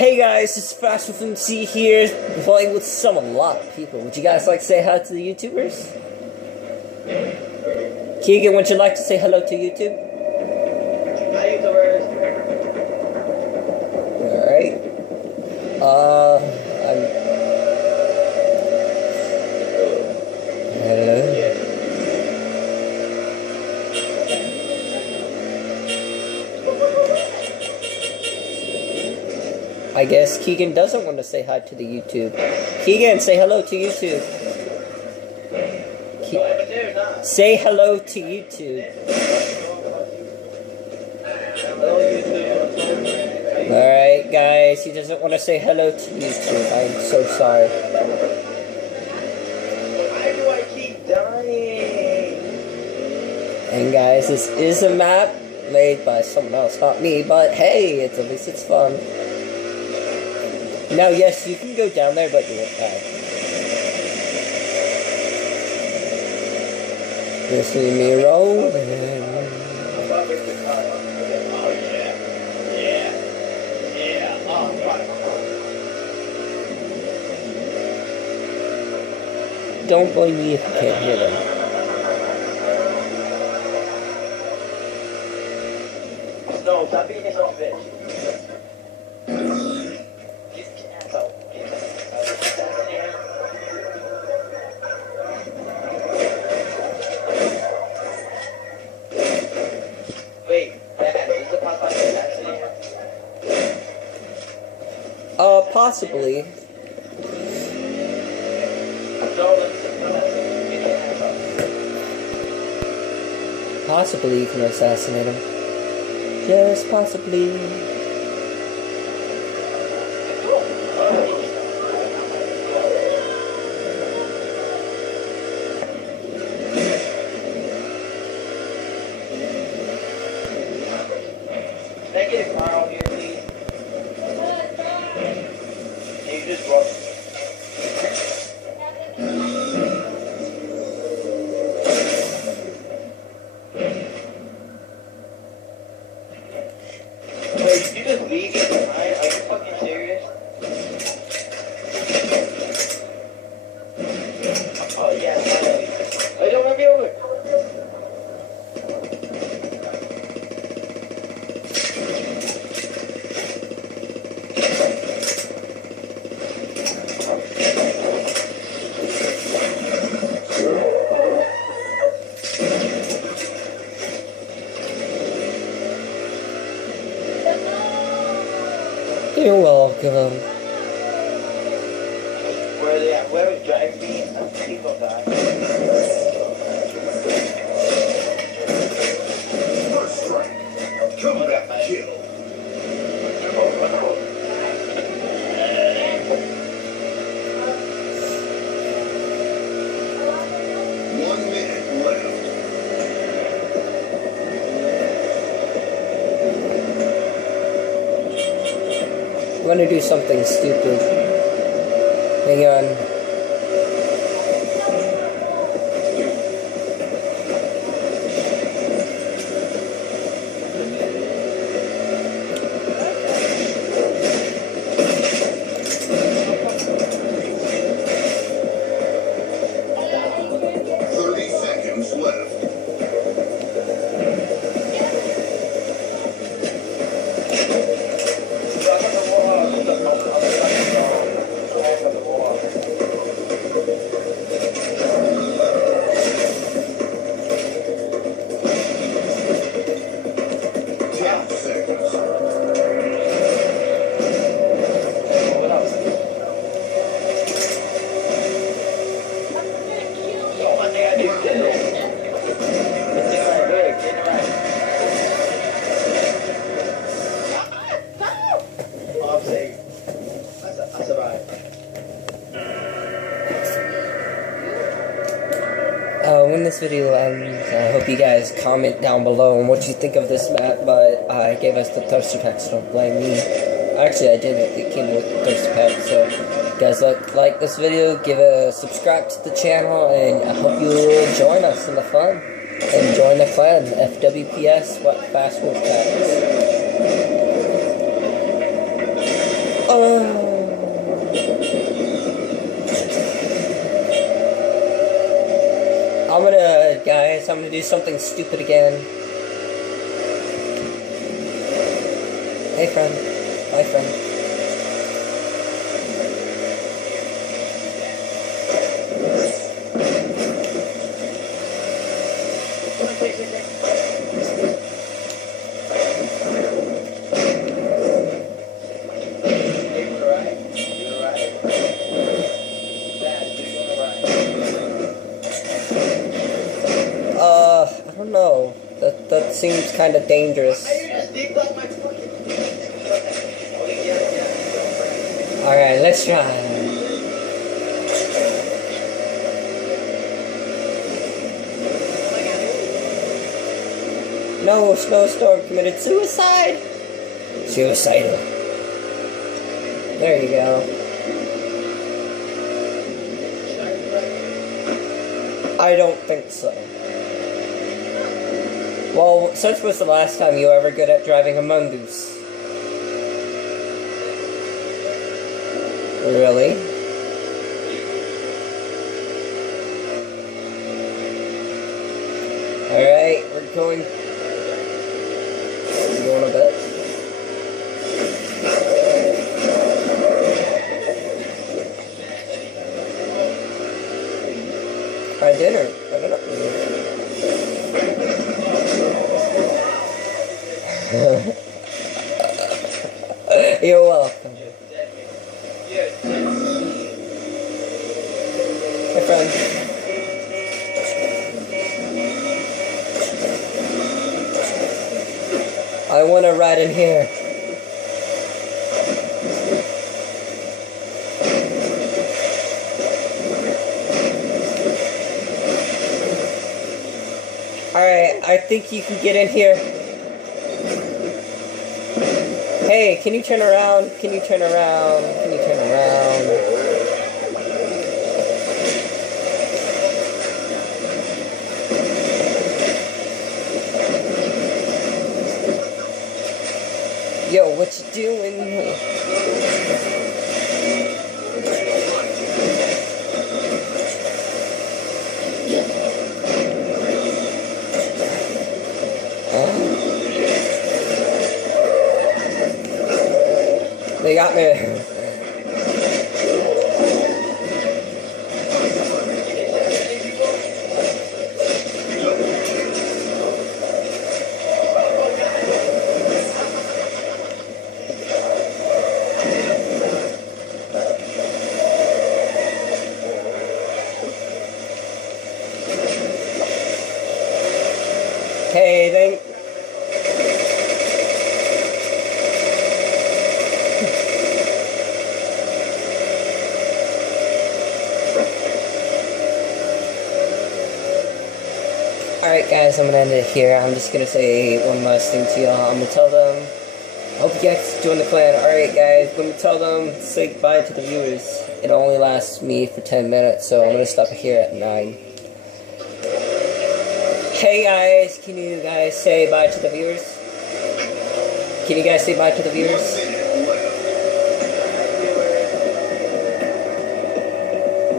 Hey guys, it's Fast from C here, playing with a lot of people. Would you guys like to say hi to the YouTubers? Keegan, would you like to say hello to YouTube? Hi YouTubers. Alright. Hello. I guess Keegan doesn't want to say hi to the YouTube. Keegan, say hello to YouTube. Say hello to YouTube. Alright, guys, he doesn't want to say hello to YouTube. I'm so sorry. Why do I keep dying? And guys, this is a map made by someone else, not me, but hey, at least it's fun. Now, yes, you can go down there, but you won't die. Just leave me rolling. Don't blame me if you can't hear them. No, stop being a son of a bitch. Possibly. Possibly you can assassinate him. Just possibly. Can I get a car out here, please? Can you just walk? Wait, did you just leave it behind? Are you fucking serious? Oh yeah, finally. Oh, don't run me over. You're welcome. Where are they at? Where is Drive Me? People die. First strike. Comeback kill. 1 minute left. I'm gonna do something stupid. Hang on. When this video ends, I hope you guys comment down below on what you think of this map, but I gave us the thirster pack, so don't blame me. Actually, I didn't. It came with the thirster pack, so if you guys like this video, give a subscribe to the channel, and I hope you will join us in the fun. And join the clan, FWPS, Fast Wolf Packs. Guys, I'm gonna do something stupid again. Hey, friend. Bye, friend. I don't know. That seems kind of dangerous. Alright, let's try. No, Snowstorm committed suicide. Suicidal. There you go. I don't think so. Well, since was the last time you were ever good at driving a mongoose? Really? Alright, we're going a bit. I didn't. I don't know. You're welcome. Hey, friend. I want to ride in here. Alright, I think you can get in here. Hey, can you turn around? Can you turn around? Can you turn around? Yo, what you doing? They got me. Hey, they... Alright guys, I'm gonna end it here. I'm just gonna say one last thing to y'all. I'm gonna tell them, I hope you guys join the clan. Alright guys, I'm gonna tell them to say goodbye to the viewers. It only lasts me for 10 minutes, so I'm gonna stop it here at 9. Hey guys, can you guys say bye to the viewers? Can you guys say bye to the viewers?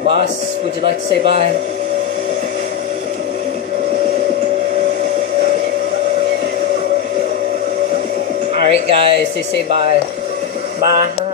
Boss, would you like to say bye? Alright guys, they say bye. Bye.